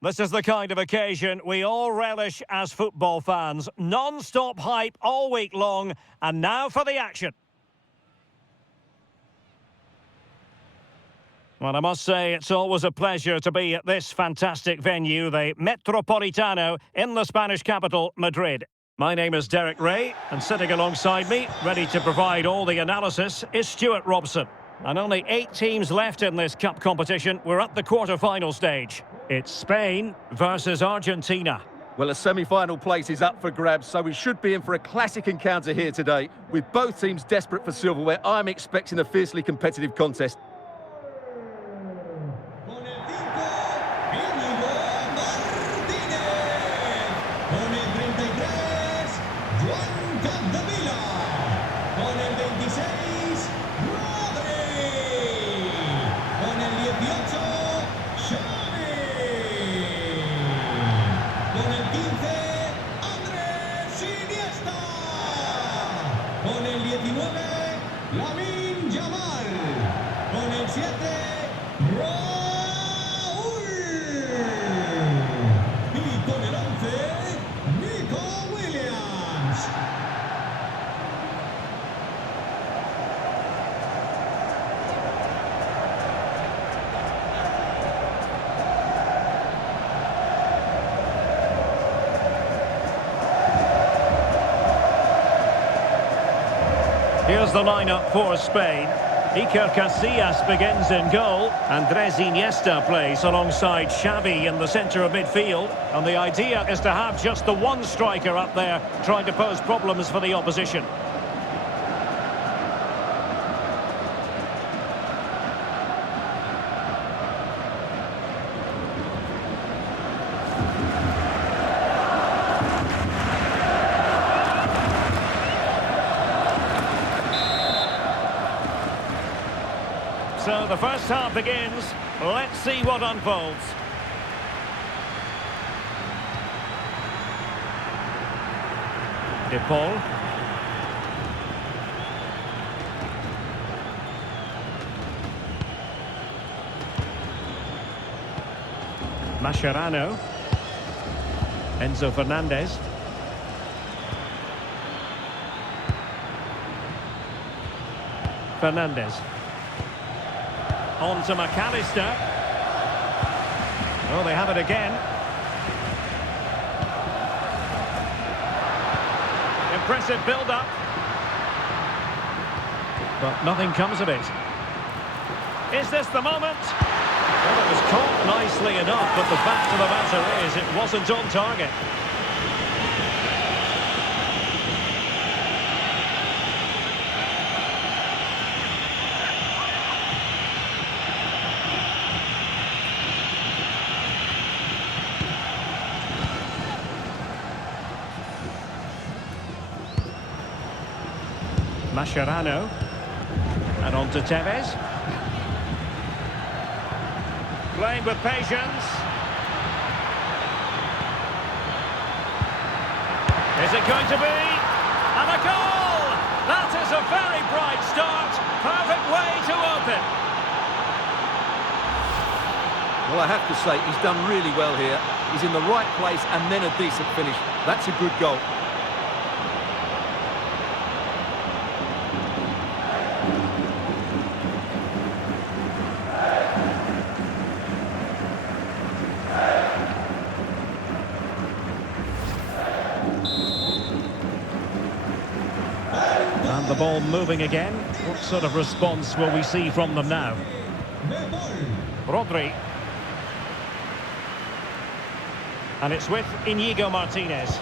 This is the kind of occasion we all relish as football fans. Non-stop hype all week long, and now for the action. Well, I must say, it's always a pleasure to be at this fantastic venue, the Metropolitano, in the Spanish capital, Madrid. My name is Derek Ray, and sitting alongside me, ready to provide all the analysis, is Stuart Robson. And only 8 teams left in this cup competition. We're at the quarter-final stage. It's Spain versus Argentina. Well, a semi-final place is up for grabs, so we should be in for a classic encounter here today. With both teams desperate for silverware, I'm expecting a fiercely competitive contest. Here's the lineup for Spain. Iker Casillas begins in goal. Andres Iniesta plays alongside Xavi in the centre of midfield. And the idea is to have just the one striker up there trying to pose problems for the opposition. So the first half begins. Let's see what unfolds. De Paul. Mascherano. Enzo Fernandez. Fernandez. On to McAllister. Oh, they have it again. Impressive build-up. But nothing comes of it. Is this the moment? Well, it was caught nicely enough, but the fact of the matter is it wasn't on target. Mascherano, and on to Tevez. Playing with patience. Is it going to be? And a goal! That is a very bright start. Perfect way to open. Well, I have to say, he's done really well here. He's in the right place and then a decent finish. That's a good goal. The ball moving again. What sort of response will we see from them now? Rodri. And it's with Inigo Martinez.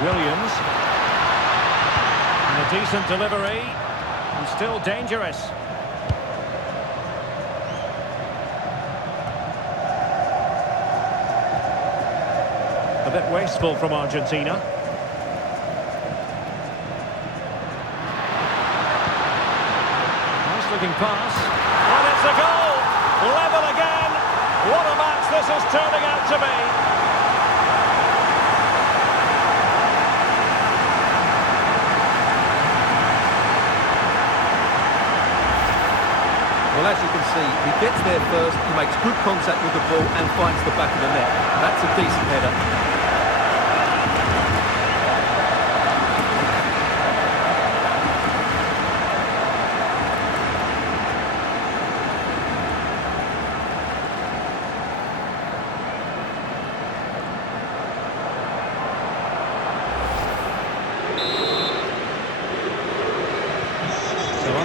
Williams. And a decent delivery. And still dangerous. A bit wasteful from Argentina. Looking pass, and it's a goal! Level again! What a match this is turning out to be! Well, as you can see. He gets there first, he makes good contact with the ball and finds the back of the net. That's a decent header.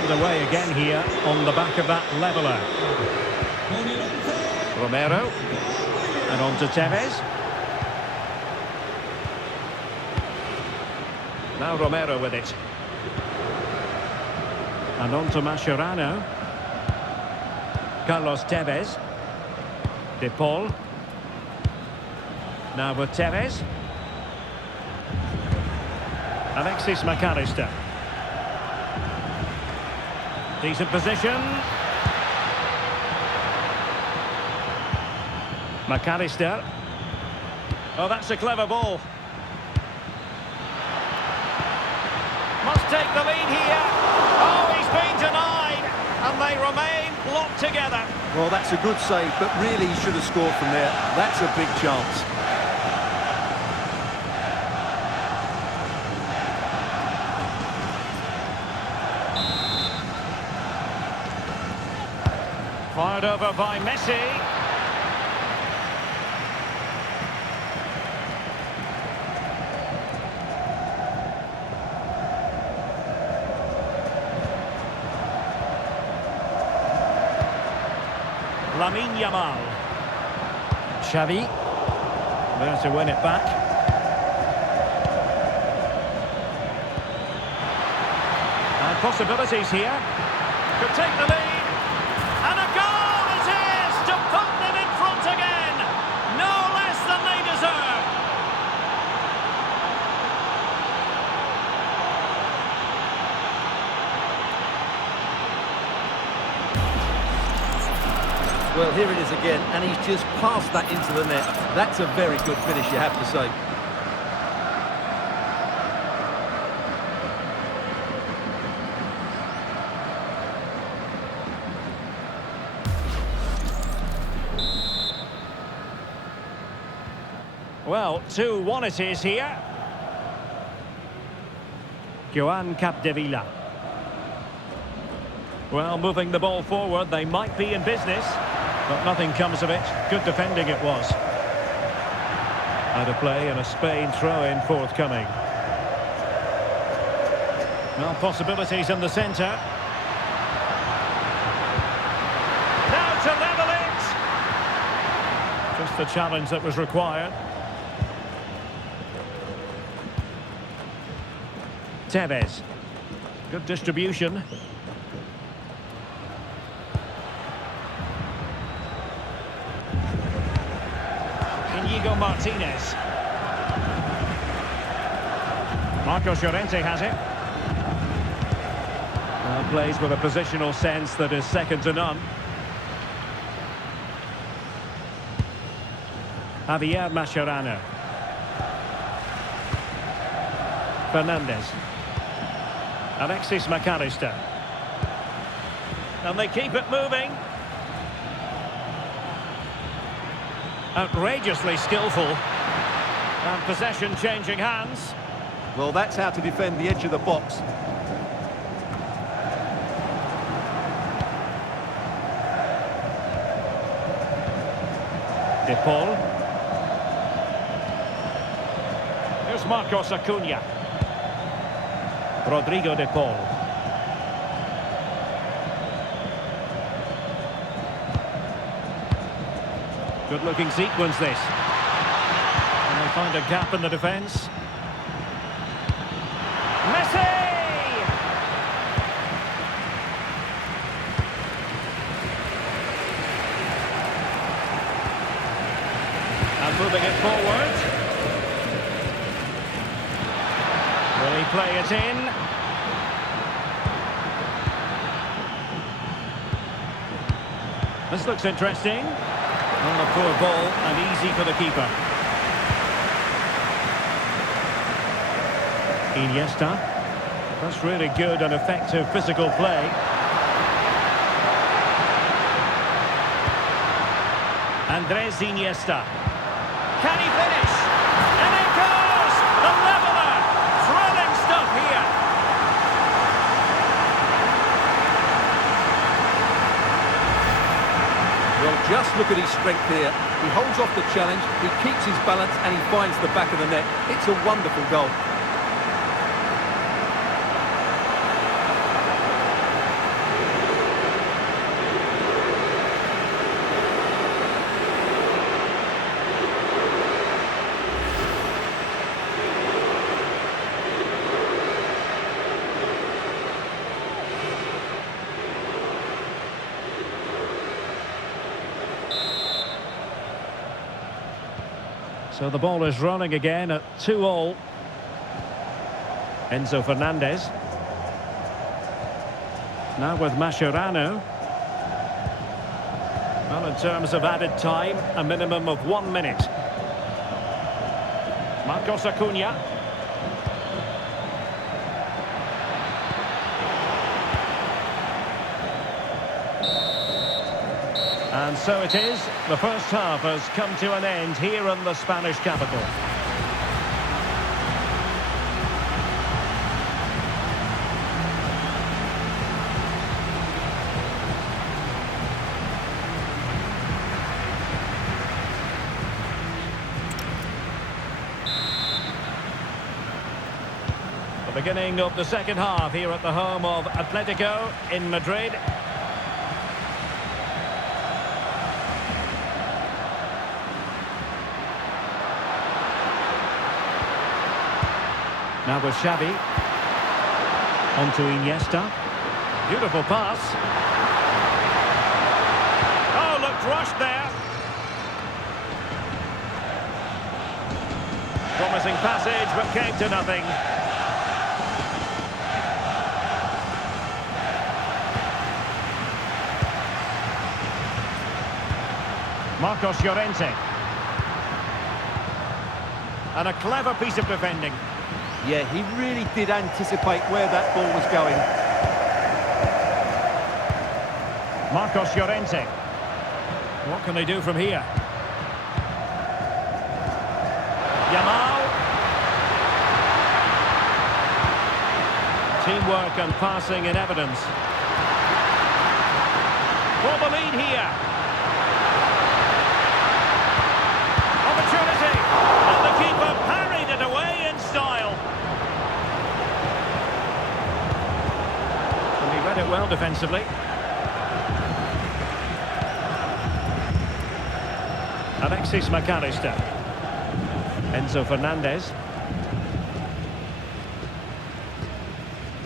Underway again here on the back of that leveller. Romero. And on to Tevez. Now Romero with it. And on to Mascherano. Carlos Tevez. De Paul. Now with Tevez. Alexis McAllister. Decent position. McAllister. Oh, that's a clever ball. Must take the lead here. Oh, he's been denied. And they remain locked together. Well, that's a good save, but really he should have scored from there. That's a big chance. Fired over by Messi. Lamine Yamal. Xavi. There to win it back. And possibilities here. Could take the lead. And a goal it is to put them in front again. No less than they deserve. Well, here it is again, and he's just passed that into the net. That's a very good finish, you have to say. Well, 2-1 it is here. Joan Capdevila. Well, moving the ball forward, they might be in business, but nothing comes of it. Good defending it was. Out of play and a Spain throw-in forthcoming. Well, possibilities in the centre. Now to level it! Just the challenge that was required. Tevez. Good distribution. Inigo Martinez. Marcos Llorente has it. Plays with a positional sense that is second to none. Javier Mascherano. Fernandez. Alexis McAllister. And they keep it moving. Outrageously skillful. And possession changing hands. Well, that's how to defend the edge of the box. De Paul. Here's Marcos Acuna. Rodrigo De Paul. Good looking sequence this. And they find a gap in the defence. Messi! And moving it forward. Will he play it in? This looks interesting. On a poor ball and easy for the keeper. Iniesta. That's really good and effective physical play. Andres Iniesta. Can he finish? And it goes! The leveller! Thrilling stuff here. Well, just look at his strength here. He holds off the challenge, he keeps his balance, and he finds the back of the net. It's a wonderful goal. So the ball is rolling again at 2-2. Enzo Fernandez. Now with Mascherano. Well, in terms of added time, a minimum of 1 minute. Marcos Acuna. And so it is. The first half has come to an end here in the Spanish capital. The beginning of the second half here at the home of Atletico in Madrid. Now with Xavi. On to Iniesta. Beautiful pass. Oh, looked rushed there. Promising passage, but came to nothing. Marcos Llorente. And a clever piece of defending. Yeah, he really did anticipate where that ball was going. Marcos Llorente. What can they do from here? Yamal. Teamwork and passing in evidence. For the lead here. Opportunity. And the keeper parried it away in style. And he read it well defensively. Alexis McAllister. Enzo Fernandez.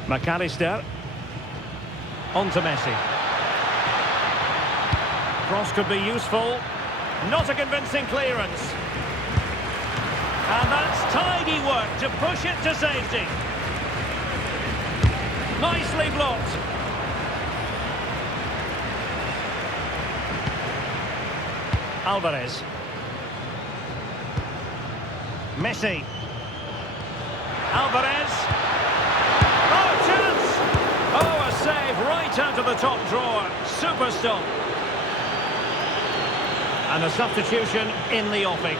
McAllister. On to Messi. Cross could be useful. Not a convincing clearance. And that's tidy work to push it to safety. Nicely blocked. Alvarez. Messi. Alvarez. Oh, chance! Oh, a save right out of the top drawer. Super stop. And a substitution in the offing.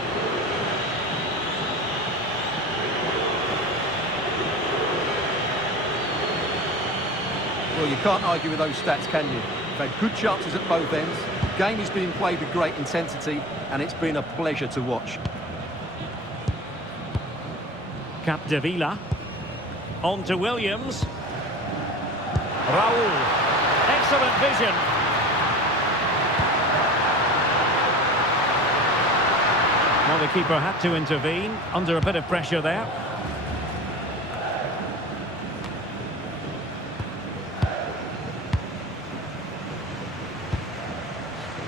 Well, you can't argue with those stats, can you? They've had good chances at both ends. The game is being played with great intensity, and it's been a pleasure to watch. Capdevila. On to Williams. Raul. Excellent vision. Well, the keeper had to intervene under a bit of pressure there.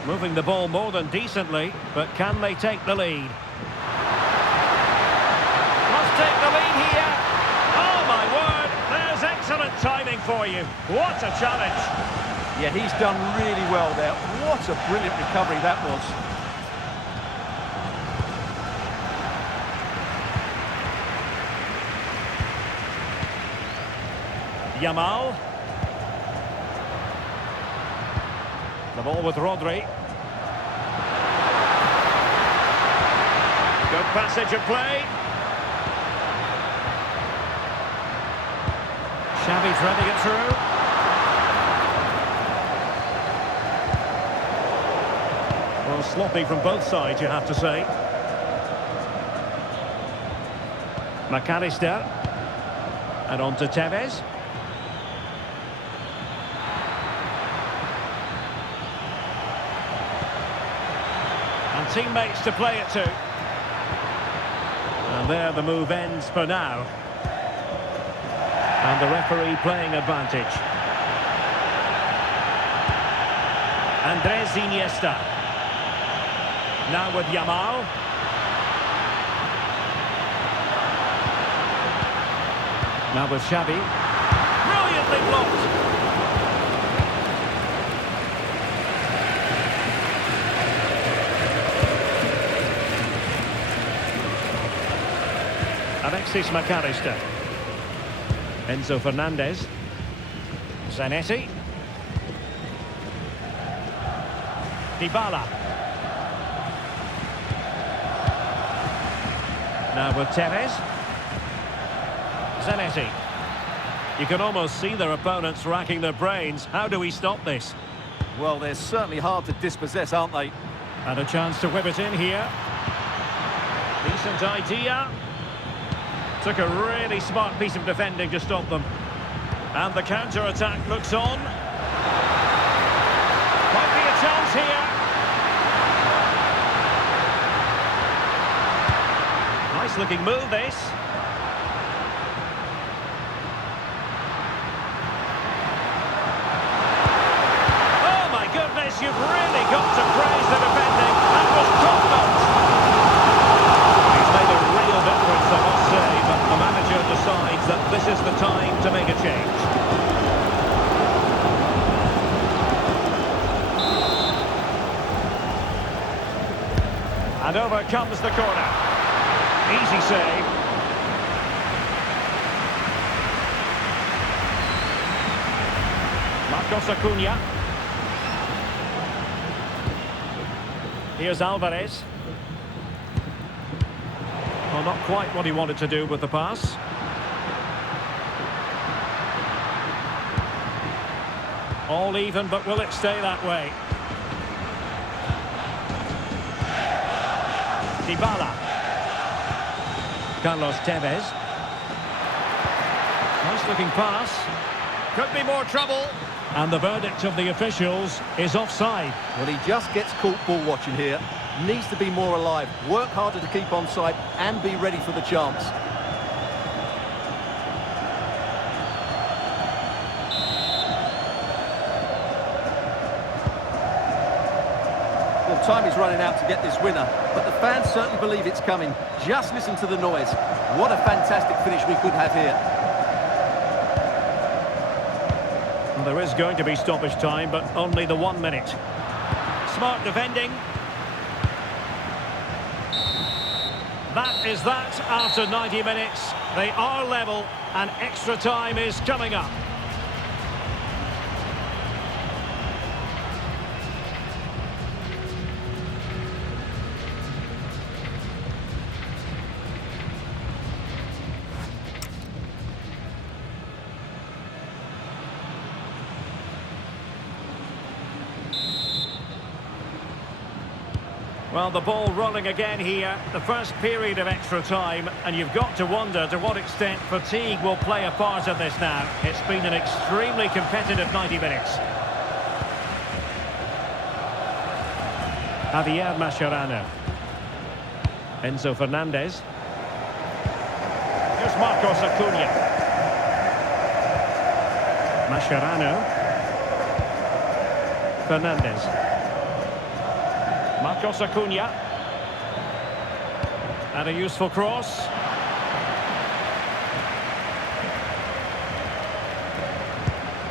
Moving the ball more than decently, but can they take the lead? Must take the lead here. Oh, my word. There's excellent timing for you. What a challenge. Yeah, he's done really well there. What a brilliant recovery that was. Yamal. The ball with Rodri. Good passage of play. Xavi threading it through. Well, sloppy from both sides, you have to say. McAllister. And on to Tevez. And teammates to play it to. And there the move ends for now. And the referee playing advantage. Andres Iniesta. Now with Yamal. Now with Xavi. Brilliantly blocked. Alexis McAllister. Enzo Fernandez. Zanetti. Dybala. Now with Tevez. Zanetti. You can almost see their opponents racking their brains. How do we stop this? Well, they're certainly hard to dispossess, aren't they? And a chance to whip it in here. Decent idea. Took a really smart piece of defending to stop them. And the counter-attack looks on. Might be a chance here. Nice looking move, this. Oh my goodness, you've really got to praise the defending. That was top-notch. He's made a real difference, I must say, but the manager decides that this is the time to make a change. And over comes the corner. Easy save. Marcos Acuna. Here's Alvarez. Well, not quite what he wanted to do with the pass. All even, but will it stay that way? Dybala. Carlos Tevez. Nice looking pass. Could be more trouble. And the verdict of the officials is offside. Well, he just gets caught ball watching here. Needs to be more alive, work harder to keep onside and be ready for the chance. Well, time is running out to get this winner, but the fans certainly believe it's coming. Just listen to the noise. What a fantastic finish we could have here. Well, there is going to be stoppage time, but only the 1 minute. Smart defending. That is that after 90 minutes. They are level and extra time is coming up. Well, the ball rolling again here, the first period of extra time, and you've got to wonder to what extent fatigue will play a part in this now. It's been an extremely competitive 90 minutes. Javier Mascherano. Enzo Fernandez. Here's Marcos Acuna. Mascherano. Fernandez. Marcos Acuna. And a useful cross.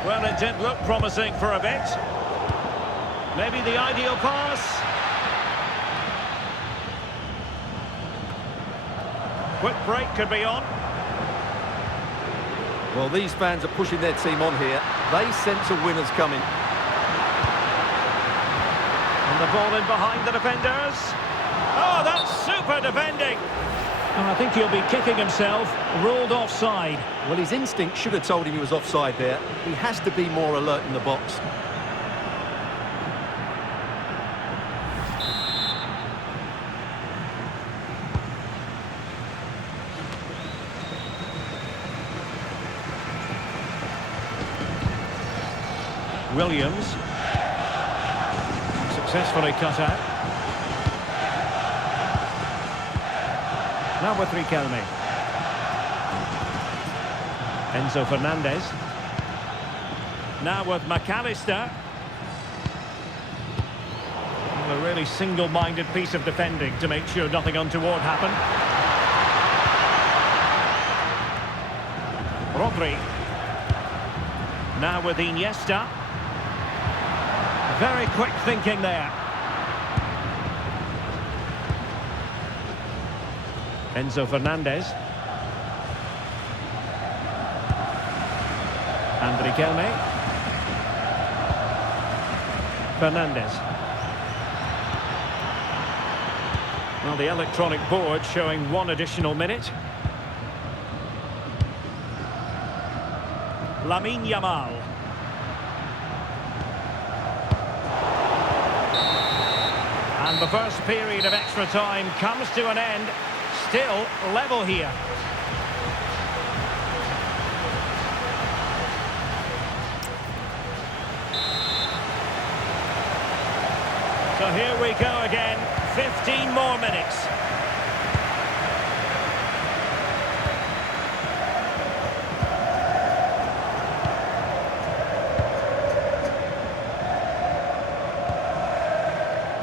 Well, it did look promising for a bit. Maybe the ideal pass. Quick break could be on. Well, these fans are pushing their team on here. They sense a winner's coming. And the ball in behind the defenders. Oh, that's super defending. And I think he'll be kicking himself, ruled offside. Well, his instinct should have told him he was offside there. He has to be more alert in the box. Williams. Successfully cut out. Now with Riquelme. Enzo Fernandez. Now with McAllister. Well, a really single-minded piece of defending to make sure nothing untoward happened. Rodri. Now with Iniesta. Very quick thinking there. Enzo Fernandez. And Riquelme. Fernandez. Well, the electronic board showing one additional minute. Lamine Yamal. And the first period of extra time comes to an end. Still level here. So here we go again. 15 more minutes.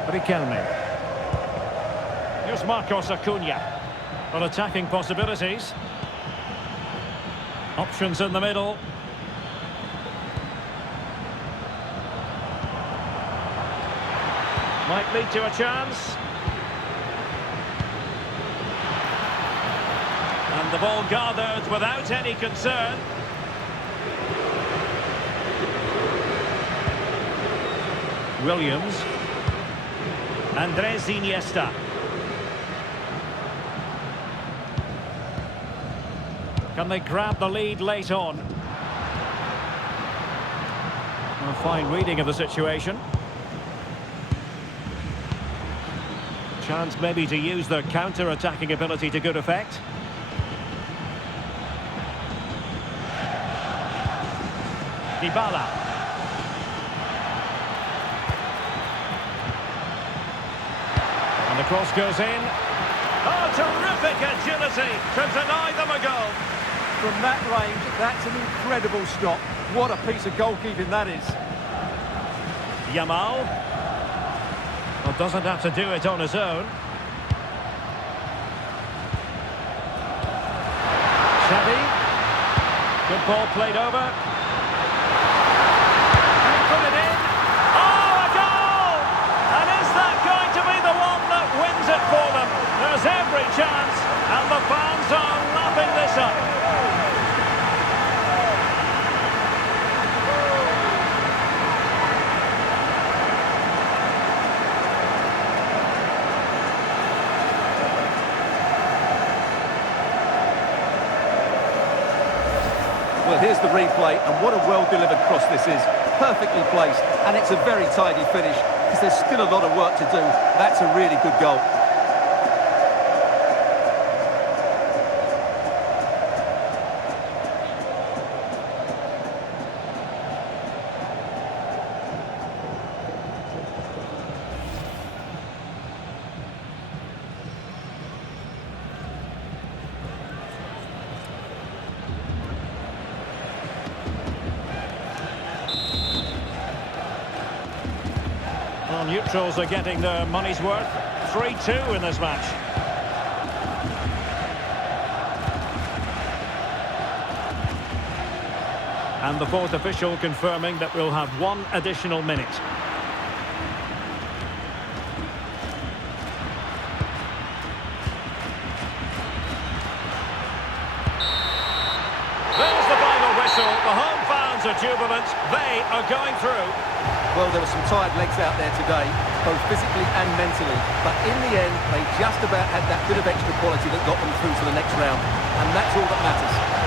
Riquelme. Here's Marcos Acuna. On attacking possibilities. Options in the middle. Might lead to a chance. And the ball gathered without any concern. Williams. Andres Iniesta. Can they grab the lead late on? A fine reading of the situation. Chance maybe to use their counter-attacking ability to good effect. Dybala. And the cross goes in. Oh, terrific agility to deny them a goal. From that range, that's an incredible stop. What a piece of goalkeeping that is. Yamal. Well, doesn't have to do it on his own. Xavi. Good ball played over. And he put it in. Oh, a goal! And is that going to be the one that wins it for them? There's every chance, and the fans are lapping this up. Well, here's the replay, and what a well-delivered cross this is. Perfectly placed, and it's a very tidy finish, because there's still a lot of work to do. That's a really good goal. Well, neutrals are getting their money's worth. 3-2 in this match. And the fourth official confirming that we'll have one additional minute. There's the final whistle. The home fans are jubilant. They are going through. Well, there were some tired legs out there today, both physically and mentally. But in the end, they just about had that bit of extra quality that got them through to the next round. And that's all that matters.